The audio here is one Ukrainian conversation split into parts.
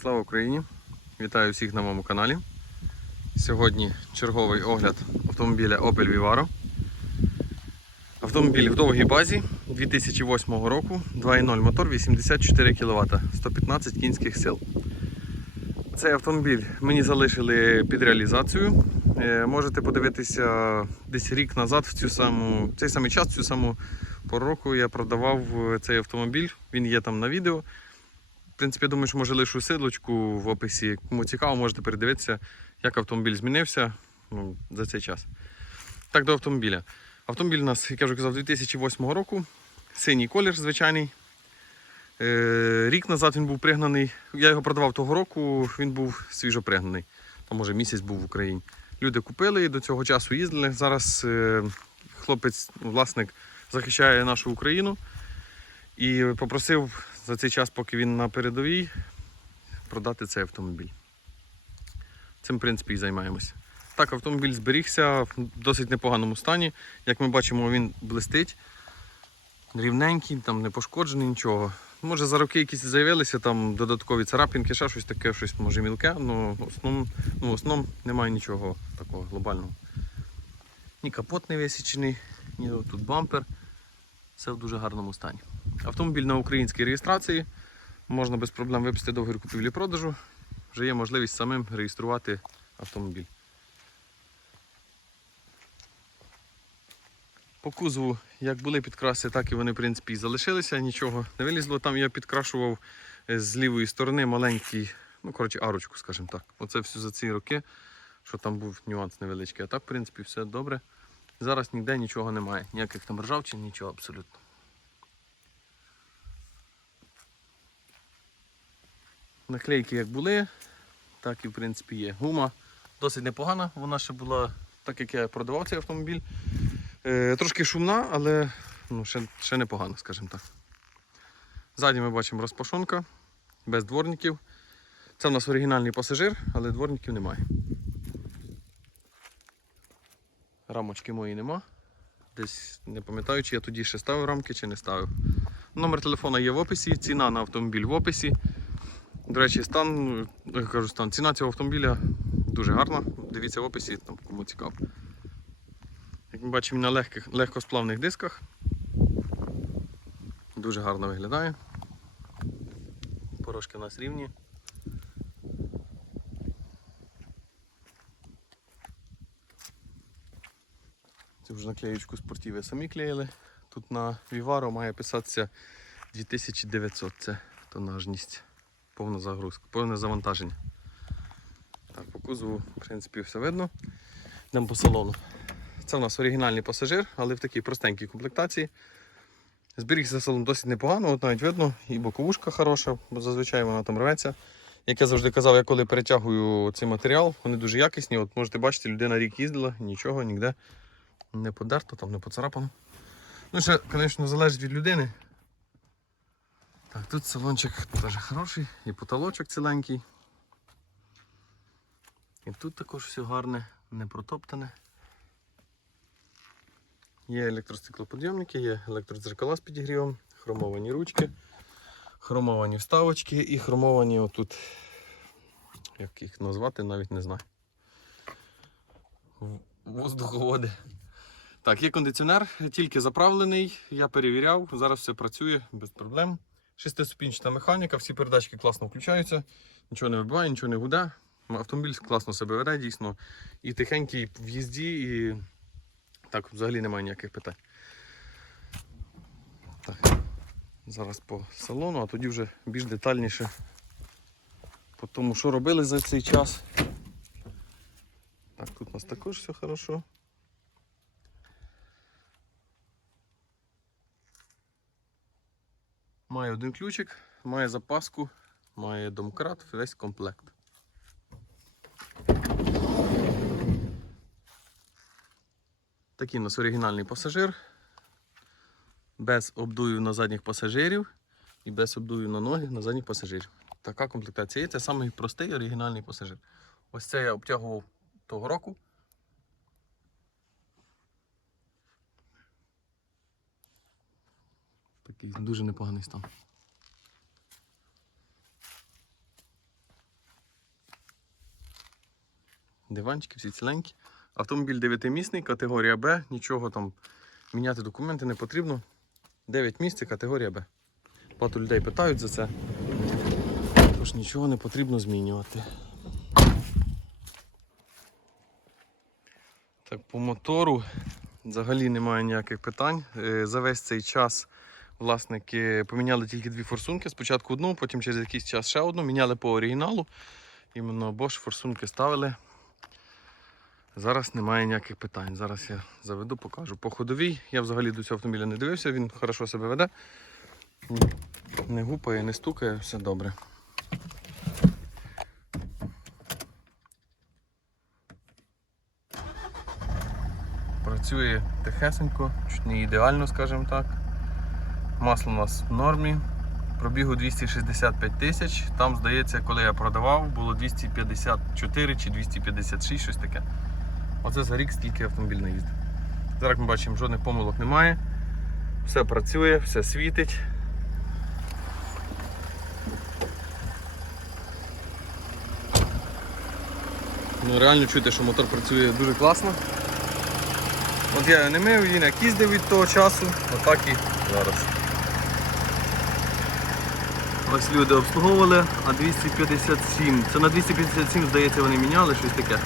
Слава Україні! Вітаю всіх на моєму каналі. Сьогодні черговий огляд автомобіля Opel Vivaro. Автомобіль в довгій базі 2008 року, 2.0 мотор 84 кВт, 115 кінських сил. Цей автомобіль мені залишили під реалізацію. Е, Можете подивитися десь рік назад, в цю саму, в цей самий час, в цю саму пору року я продавав е, цей автомобіль. Він є там на відео. Принципі, я думаю, що може лишу силочку в описі. Кому цікаво, можете передивитися, як автомобіль змінився ну, за цей час. Так, до автомобіля. Автомобіль у нас, як я вже казав, 2008 року. Синій колір звичайний. Е, Рік назад він був пригнаний. Я його продавав того року, він був свіжо пригнаний. Там, може, місяць був в Україні. Люди купили і до цього часу їздили. Зараз е, хлопець, власник, захищає нашу Україну і попросив за цей час, поки він на передовій, продати цей автомобіль. Цим, в принципі, і займаємося. Так, автомобіль зберігся в досить непоганому стані. Як ми бачимо, він блистить, рівненький, там не пошкоджений нічого. Може за роки якісь з'явилися там додаткові царапинки, ще щось таке, щось може мілке, але в основному, ну, в основному немає нічого такого глобального. Ні капот не висічений, ні тут бампер. Все в дуже гарному стані. Автомобіль на українській реєстрації. Можна без проблем випустити договір купівлі-продажу. Вже є можливість самим реєструвати автомобіль. По кузову, як були підкраси, так і вони в принципі залишилися, нічого не вилізло. Там я підкрашував е, з лівої сторони маленький, ну коротше, арочку, скажімо так. Оце все за ці роки, що там був нюанс невеличкий. А так, в принципі, все добре. Зараз ніде нічого немає. Ніяких там ржавчин, нічого абсолютно. Наклейки як були, так і в принципі є. Гума досить непогана, вона ще була, так як я продавав цей автомобіль. Е, трошки шумна, але ну, ще, ще непогана, скажімо так. Ззаді ми бачимо розпашонка, без дворників. Це в нас оригінальний пасажир, але дворників немає. Рамочки мої нема. Десь не пам'ятаю, чи я тоді ще ставив рамки, чи не ставив. Номер телефона є в описі, ціна на автомобіль в описі. До речі, стан, кажу, стан, ціна цього автомобіля дуже гарна. Дивіться в описі, там, кому цікаво. Як ми бачимо, на легких, легкосплавних дисках. Дуже гарно виглядає. Порошки у нас рівні. Цю вже наклеєчку спортиви самі клеїли. Тут на Vivaro має писатися 2900, це тонажність, повна загрузка, повне завантаження. Так, по кузову, в принципі, все видно. Йдемо по салону. Це у нас оригінальний пасажир, але в такій простенькій комплектації. Зберігся салон досить непогано, от навіть видно, і боковушка хороша, бо зазвичай вона там рветься. Як я завжди казав, я коли перетягую цей матеріал, вони дуже якісні. От можете бачити, людина рік їздила, нічого, ніде не подерто, там не поцарапано. Ну, ще, звісно, залежить від людини. Так, тут салончик теж хороший, і потолочок ціленький. І тут також все гарне, не протоптане. Є електростеклоподйомники, є електродзеркала з підігрівом, хромовані ручки, хромовані вставочки і хромовані отут, як їх назвати, навіть не знаю. Воздуховоди. Так, є кондиціонер, тільки заправлений, я перевіряв, зараз все працює без проблем. Шестиступінчата механіка, всі передачки класно включаються, нічого не вибиває, нічого не гуде. Автомобіль класно себе веде, дійсно. І тихенький в їзді, і так, взагалі немає ніяких питань. Так, зараз по салону, а тоді вже більш детальніше по тому, що робили за цей час. Так, тут у нас також все хорошо. Має один ключик, має запаску, має домкрат, весь комплект. Такий у нас оригінальний пасажир. Без обдую на задніх пасажирів і без обдую на ноги на задніх пасажирів. Така комплектація. Це самий простий оригінальний пасажир. Ось це я обтягував того року. Такий дуже непоганий стан. диванчики, всі ціленькі. Автомобіль 9-місний, категорія Б, нічого там міняти документи не потрібно. 9 місць, категорія Б. Багато людей питають за це. Тож нічого не потрібно змінювати. Так, по мотору взагалі немає ніяких питань. Е, За весь цей час власники поміняли тільки дві форсунки. Спочатку одну, потім через якийсь час ще одну. Міняли по оригіналу. Іменно Bosch форсунки ставили. Зараз немає ніяких питань. Зараз я заведу, покажу. По ходовій я взагалі до цього автомобіля не дивився, він хорошо себе веде. Не гупає, не стукає, все добре. Працює тихесенько, чуть не ідеально, скажімо так. Масло у нас в нормі. Пробігу 265 тисяч. Там, здається, коли я продавав, було 254 чи 256, щось таке. Оце за рік стільки автомобіль наїздив. Зараз ми бачимо, жодних помилок немає. Все працює, все світить. Ну, реально чути, що мотор працює дуже класно. От я не мив, він як їздив від того часу, отак і зараз. Ось люди обслуговували, а 257. Це на 257, здається, вони міняли щось таке.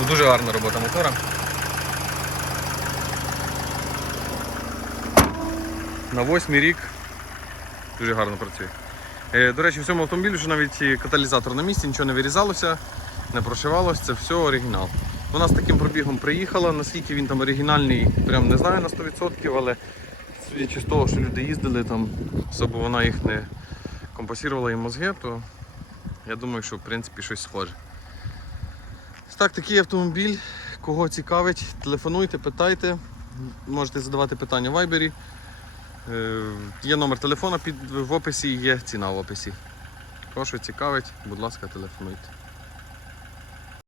Ну, дуже гарна робота мотора. На восьмий рік дуже гарно працює. Е, До речі, в цьому автомобілі вже навіть каталізатор на місці, нічого не вирізалося, не прошивалося, це все оригінал. Вона з таким пробігом приїхала, наскільки він там оригінальний, прям не знаю на 100%, але судячи з того, що люди їздили, там особо вона їх не компасувала і мозги, то я думаю, що в принципі щось схоже. Так, такий автомобіль. Кого цікавить, телефонуйте, питайте. Можете задавати питання в вайбері. Е, Є номер телефона в описі, є ціна в описі. Що цікавить, будь ласка, телефонуйте.